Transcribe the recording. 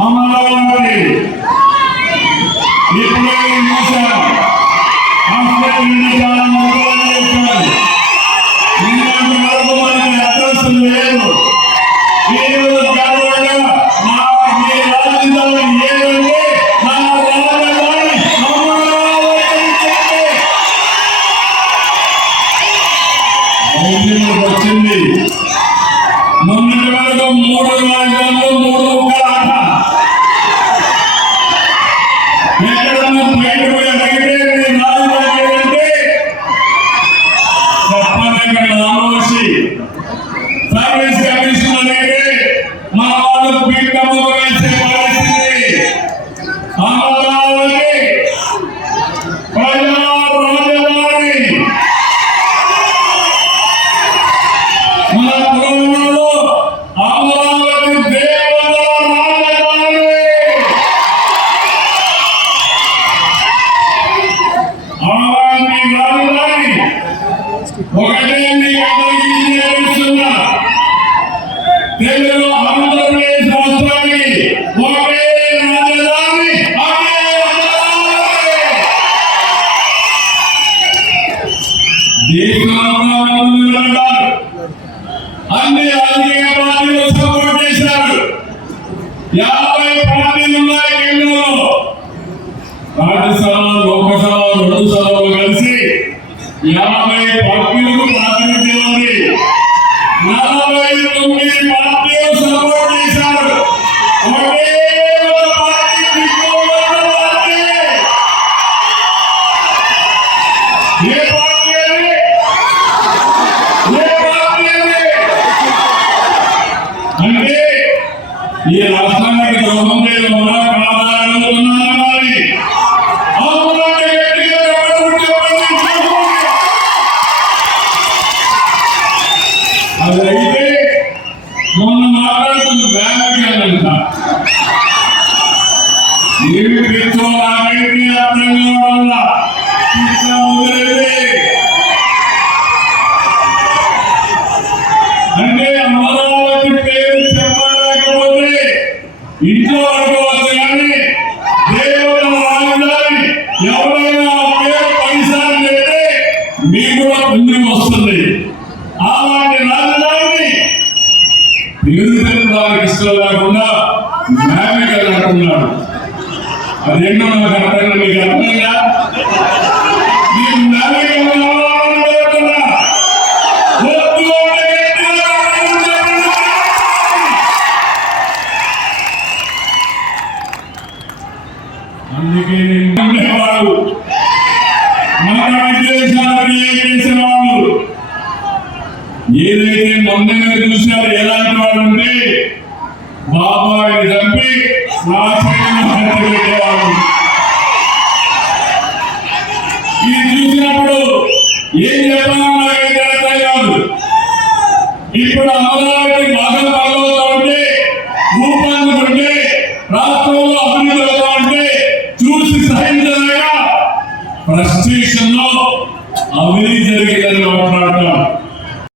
అమరావతి ఇప్పుడే చూశాం. హాస్పిటల్ చాలా మొదలు చేశారు. ఇలాంటి వరకు మనకి అడ్రస్ లేదు. ఈరోజు కాకుండా మీ రాజధాని ఏదంటే నా రాజధాని అమరావతి వచ్చింది. మొన్నటి వరకు 3 రాజధానులు 3 ముక్కలాట. ఎక్కడన్నా బయట పోయి అడిగితే రాజధాని ఏదంటే చెప్పలేక ఆలోచి సర్వీస్ కమిషన్ అనేది మా వాళ్ళు పీఠము వేసే పరిస్థితి. అమరావతి ప్రజా రాజధాని. మన పురాణంలో అమరావతి దేవతల రాజధాని. అలాంటి రాజధాని ఒకటే మీకు అందరికీ తెలుస్తున్నా. తెలుగు ఆంధ్రప్రదేశ్ రాష్ట్రానికి ఒకే రాజధాని, అదే అమరావతి. దేశంలో అంటారు అన్ని రాజకీయ పార్టీలు సపోర్ట్ చేశారు. 50 పార్టీలు ఉన్నాయి కేంద్రంలో. రాజ్యసభ, లోకసభ 2 సభలు కలిసి 50 పార్టీలకు ప్రాతినిధ్యం ఉంది. 49 పార్టీలు సపోర్ట్ చేశారు. ఒకే పార్టీ దిక్కుమన్న పార్టీ. ఏ పార్టీ అది? ఏ పార్టీ అది? అంటే ఈ రాష్ట్రానికి ద్రోహం చేయడం వల్ల కావాలనుకున్నాను. అదైతే మొన్న మాట్లాడుతున్న బ్యాంకులంట ఏమి పెట్టుకోవాలంటే అర్థం కావాల. అంటే అమరావతి పేరు చెప్పలేకపోతే ఇంట్లో అనుకోవచ్చు కానీ దేవుడు రాజధాని ఎవరైనా పేరు పైసాలు చెప్తే మీకు కూడా పుణ్యం వస్తుంది. అలాంటి రాజధానిని పేరు వారికి ఇష్టం లేకుండా మేమికలు అంటున్నాడు. అదేంటో నాకు అర్థం, మీకు అర్థంగా మీరు మేమికలు అందుకే నేను మన విదేశాలకు ఏం చేసేవాళ్ళు ఏదైతే మొన్న చూశారు ఎలాంటి వాడు అంటే బాబాయిని చంపి హత్య పెట్టేవాడు. ఇది చూసినప్పుడు ఏం చెప్పాలో నాకైతే అర్థం కాదు. ఇప్పుడు అమరావతి బాగా